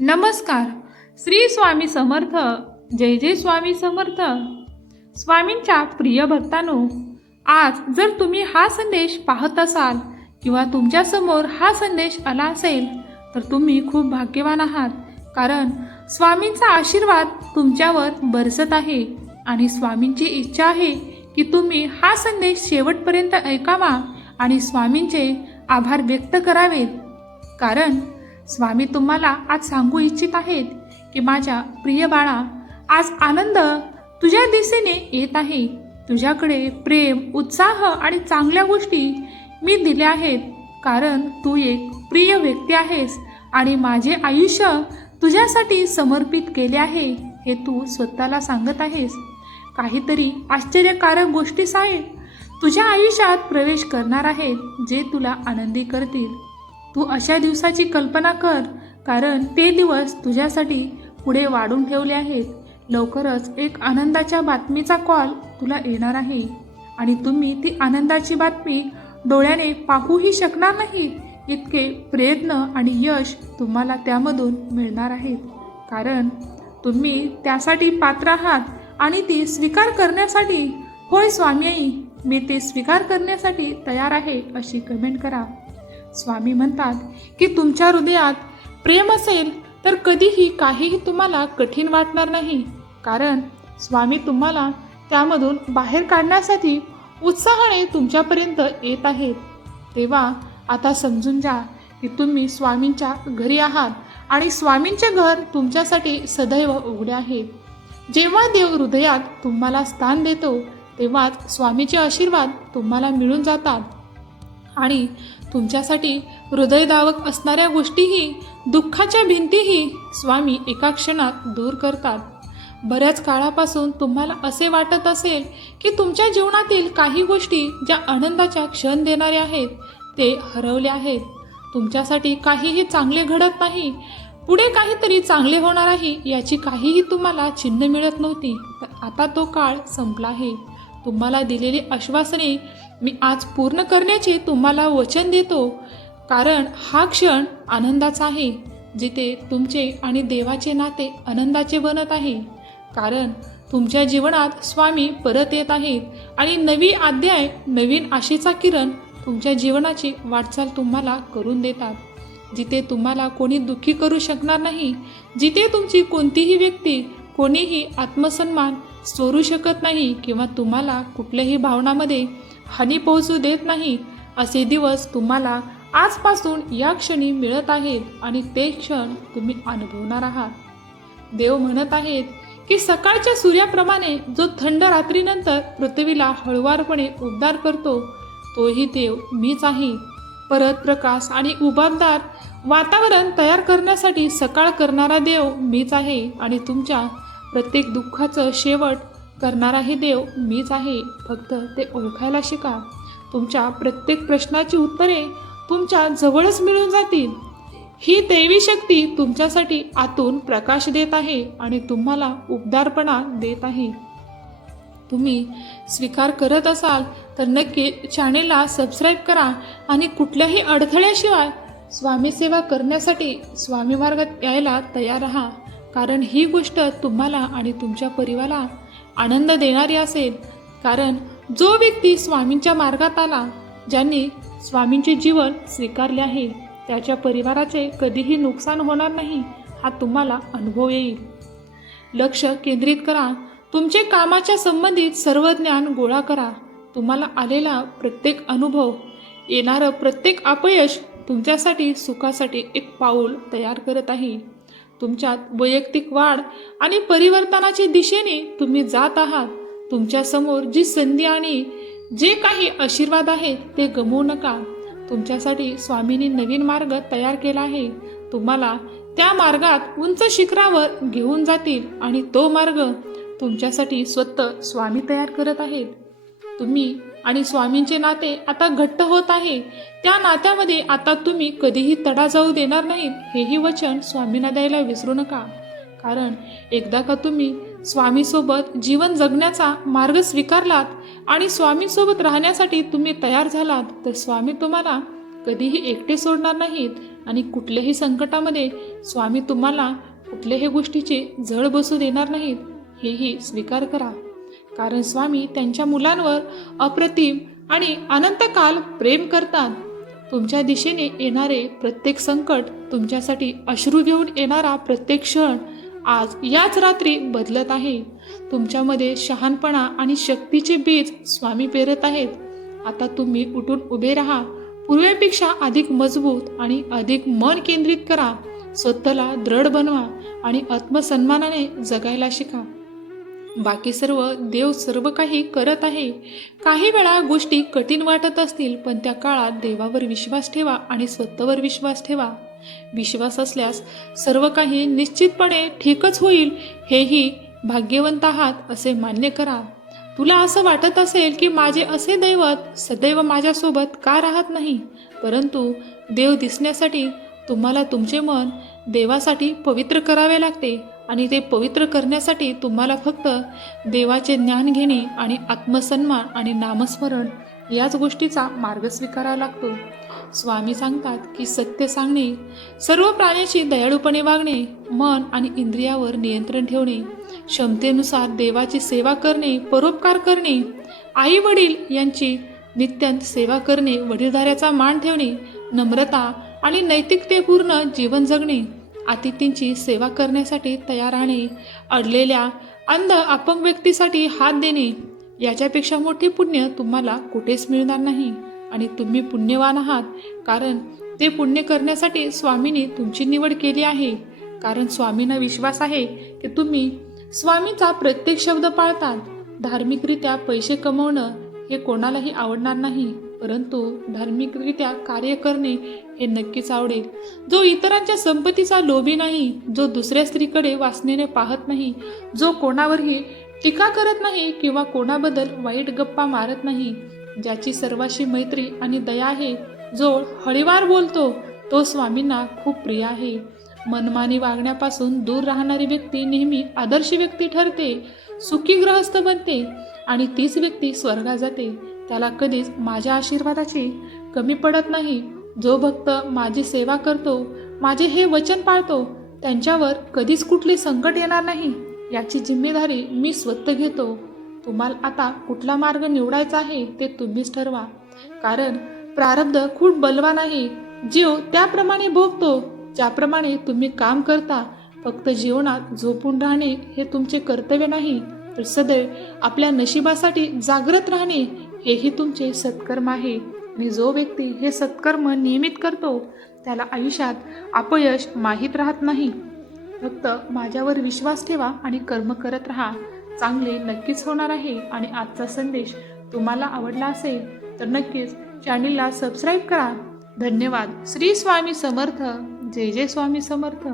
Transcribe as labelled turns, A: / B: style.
A: नमस्कार. श्री स्वामी समर्थ. जय जय स्वामी समर्थ. स्वामींच्या प्रिय भक्तांनो आज जर तुम्ही हा संदेश पाहत असाल किंवा तुमच्यासमोर हा संदेश आला असेल तर तुम्ही खूप भाग्यवान आहात. कारण स्वामींचा आशीर्वाद तुमच्यावर बरसत आहे आणि स्वामींची इच्छा आहे की तुम्ही हा संदेश शेवटपर्यंत ऐकावा आणि स्वामींचे आभार व्यक्त करावेत. कारण स्वामी तुम्हाला आज सांगू इच्छित आहेत की माझ्या प्रिय बाळा आज आनंद तुझ्या दिशेने येत आहे. तुझ्याकडे प्रेम उत्साह आणि चांगल्या गोष्टी मी दिल्या आहेत. कारण तू एक प्रिय व्यक्ती आहेस आणि माझे आयुष्य तुझ्यासाठी समर्पित केले आहे हे तू स्वतःला सांगत आहेस. काहीतरी आश्चर्यकारक गोष्टी आहेत तुझ्या आयुष्यात प्रवेश करणार आहेत जे तुला आनंदी करतील. तू अशा दिवसाची कल्पना कर कारण ते दिवस तुझ्यासाठी पुढे वाढून ठेवले आहेत. लवकरच एक आनंदाच्या बातमीचा कॉल तुला येणार आहे. आणि तुम्ही ती आनंदाची बातमी डोळ्याने पाहूही शकणार नाही इतके प्रयत्न आणि यश तुम्हाला त्यामधून मिळणार आहेत. कारण तुम्ही त्यासाठी पात्र आहात आणि ती स्वीकार करण्यासाठी. होय स्वामी आई मी ते स्वीकार करण्यासाठी तयार आहे अशी कमेंट करा. स्वामी म्हणतात की तुमच्या हृदयात प्रेम असेल तर कधीही काहीही तुम्हाला कठीण वाटणार नाही. कारण स्वामी तुम्हाला त्यामधून बाहेर काढण्यासाठी उत्साहाने तुमच्यापर्यंत येत आहेत. तेव्हा आता समजून जा की तुम्ही स्वामींच्या घरी आहात आणि स्वामींचे घर तुमच्यासाठी सदैव उघडे आहे. जेव्हा देव हृदयात तुम्हाला स्थान देतो तेव्हाच स्वामीचे आशीर्वाद तुम्हाला मिळून जातात. आणि तुमच्यासाठी हृदयदावक असणाऱ्या गोष्टीही दुःखाच्या भिंतीही स्वामी एका क्षणात दूर करतात. बऱ्याच काळापासून तुम्हाला असे वाटत असेल की तुमच्या जीवनातील काही गोष्टी ज्या आनंदाच्या क्षण देणाऱ्या आहेत ते हरवले आहेत. तुमच्यासाठी काहीही चांगले घडत नाही पुढे काहीतरी चांगले होणार आहे याची काहीही तुम्हाला चिन्ह मिळत नव्हती. तर आता तो काळ संपला आहे. तुम्हाला दिलेली आश्वासने मी आज पूर्ण करण्याचे तुम्हाला वचन देतो. कारण हा क्षण आनंदाचा आहे जिथे तुमचे आणि देवाचे नाते आनंदाचे बनत आहे. कारण तुमच्या जीवनात स्वामी परत येत आहेत आणि नवी अध्याय नवीन आशेचा किरण तुमच्या जीवनाची वाटचाल तुम्हाला करून देतात. जिथे तुम्हाला कोणी दुःखी करू शकणार नाही जिथे तुमची कोणतीही व्यक्ती कोणीही आत्मसन्मान सोरू शकत नाही किंवा तुम्हाला कुठल्याही भावनामध्ये हानी पोहोचू देत नाही असे दिवस तुम्हाला आजपासून या क्षणी मिळत आहेत आणि ते क्षण तुम्ही अनुभवणार आहात. देव म्हणत आहेत की सकाळच्या सूर्याप्रमाणे जो थंड रात्रीनंतर पृथ्वीला हळुवारपणे उद्धार करतो तोही देव मीच आहे. परत प्रकाश आणि उबाबदार वातावरण तयार करण्यासाठी सकाळ करणारा देव मीच आहे आणि तुमच्या प्रत्येक दुःखाचं शेवट करणाराही देव मीच आहे. फक्त ते ओळखायला शिका. तुमच्या प्रत्येक प्रश्नाची उत्तरे तुमच्या जवळच मिळून जातील. ही दैवी शक्ती तुमच्यासाठी आतून प्रकाश देत आहे आणि तुम्हाला उबदारपणा देत आहे. तुम्ही स्वीकार करत असाल तर नक्की चॅनेलला सबस्क्राईब करा आणि कुठल्याही अडथळ्याशिवाय स्वामी सेवा करण्यासाठी स्वामी मार्गात यायला तयार राहा. कारण ही गोष्ट तुम्हाला आणि तुमच्या परिवाराला आनंद देणारी असेल. कारण जो व्यक्ती स्वामींच्या मार्गात आला ज्यांनी स्वामींचे जीवन स्वीकारले आहे त्याच्या परिवाराचे कधीही नुकसान होणार नाही हा तुम्हाला अनुभव येईल. लक्ष केंद्रित करा. तुमचे कामाच्या संबंधित सर्व ज्ञान गोळा करा. तुम्हाला आलेला प्रत्येक अनुभव येणारं प्रत्येक अपयश तुमच्यासाठी सुखासाठी एक पाऊल तयार करत आहे. तुमच्यात वैयक्तिक वाढ आणि परिवर्तनाच्या दिशेने तुम्ही जात आहात. तुमच्यासमोर जी संधी आणि जे काही आशीर्वाद आहेत ते गमवू नका. तुमच्यासाठी स्वामींनी नवीन मार्ग तयार केला आहे. तुम्हाला त्या मार्गात उंच शिखरावर घेऊन जातील आणि तो मार्ग तुमच्यासाठी स्वतः स्वामी तयार करत आहेत. तुम्ही आणि स्वामींचे नाते आता घट्ट होत आहे. त्या नात्यामध्ये आता तुम्ही कधीही तडा जाऊ देणार नाहीत हेही वचन स्वामींना द्यायला विसरू नका. कारण एकदा का तुम्ही स्वामीसोबत जीवन जगण्याचा मार्ग स्वीकारलात आणि स्वामींसोबत राहण्यासाठी तुम्ही तयार झालात तर स्वामी तुम्हाला कधीही एकटे सोडणार नाहीत आणि कुठल्याही संकटामध्ये स्वामी तुम्हाला कुठल्याही गोष्टीची झळ बसू देणार नाहीत हेही स्वीकार करा. कारण स्वामी त्यांच्या मुलांवर अप्रतिम आणि अनंतकाल प्रेम करतात. तुमच्या दिशेने येणारे प्रत्येक संकट तुमच्यासाठी अश्रू घेऊन येणारा प्रत्येक क्षण आज याच रात्री बदलत आहे. तुमच्यामध्ये शहाणपणा आणि शक्तीचे बीज स्वामी पेरत आहेत. आता तुम्ही उठून उभे राहा. पूर्वीपेक्षा अधिक मजबूत आणि अधिक मन केंद्रित करा. स्वतःला दृढ बनवा आणि आत्मसन्मानाने जगायला शिका. बाकी सर्व देव सर्व काही करत आहे. काही वेळा गोष्टी कठीण वाटत असतील पण त्या काळात देवावर विश्वास ठेवा आणि स्वतःवर विश्वास ठेवा. विश्वास असल्यास सर्व काही निश्चितपणे ठीकच होईल हेही भाग्यवंत आहात असे मान्य करा. तुला असं वाटत असेल की माझे असे दैवत सदैव माझ्यासोबत का राहत नाही? परंतु देव दिसण्यासाठी तुम्हाला तुमचे मन देवासाठी पवित्र करावे लागते. आणि ते पवित्र करण्यासाठी तुम्हाला फक्त देवाचे ज्ञान घेणे आणि आत्मसन्मान आणि नामस्मरण याच गोष्टीचा मार्ग स्वीकारावा लागतो. स्वामी सांगतात की सत्य सांगणे सर्व प्राण्याशी दयाळूपणे वागणे मन आणि इंद्रियावर नियंत्रण ठेवणे क्षमतेनुसार देवाची सेवा करणे परोपकार करणे आई वडील यांची नित्यांत सेवा करणे वडीलधाऱ्याचा मान ठेवणे नम्रता आणि नैतिकतेपूर्ण जीवन जगणे अतिथींची सेवा करण्यासाठी तयार राहणे अडलेल्या अंध अपंग व्यक्तीसाठी हात देणे याच्यापेक्षा मोठे पुण्य तुम्हाला कुठेच मिळणार नाही. आणि तुम्ही पुण्यवान आहात कारण ते पुण्य करण्यासाठी स्वामीने तुमची निवड केली आहे. कारण स्वामींना विश्वास आहे की तुम्ही स्वामीचा प्रत्येक शब्द पाळतात. धार्मिकरित्या पैसे कमवणं हे कोणालाही आवडणार नाही. परंतु धार्मिकरित्या कार्य करणे हे नक्कीच आवडेल. जो इतरांच्या संपत्तीचा लोभी नाही जो दुसऱ्या स्त्रीकडे वासनेने पाहत नाही जो कोणावरही टीका करत नाही किंवा कोणाबद्दल वाईट गप्पा मारत नाही ज्याची सर्वाशी मैत्री आणि दया आहे जो हळीवार बोलतो तो स्वामींना खूप प्रिय आहे. मनमानी वागण्यापासून दूर राहणारी व्यक्ती नेहमी आदर्श व्यक्ती ठरते सुखी ग्रहस्थ बनते आणि तीच व्यक्ती स्वर्गात जाते. त्याला कधीच माझ्या आशीर्वादाची कमी पडत नाही. जो भक्त माझी सेवा करतो माझे हे वचन पाळतो त्यांच्यावर कधीच कुठली संकट येणार नाही याची जिम्मेदारी मी स्वतः घेतो. तुम्हाला आता कुठला मार्ग निवडायचा आहे ते तुम्हीच ठरवा. कारण प्रारब्ध खूप बलवान आहे. जीव त्याप्रमाणे भोगतो ज्याप्रमाणे तुम्ही काम करता. फक्त जीवनात झोपून राहणे हे तुमचे कर्तव्य नाही. तर सदैव आपल्या नशिबासाठी जागृत राहणे हेही तुमचे सत्कर्म आहे. आणि जो व्यक्ती हे सत्कर्म नियमित करतो त्याला आयुष्यात अपयश माहीत राहत नाही. फक्त माझ्यावर विश्वास ठेवा आणि कर्म करत राहा. चांगले नक्कीच होणार आहे आणि आजचा संदेश तुम्हाला आवडला असेल तर नक्कीच चॅनलला सबस्क्राईब करा. धन्यवाद. श्री स्वामी समर्थ. जय जय स्वामी समर्थ.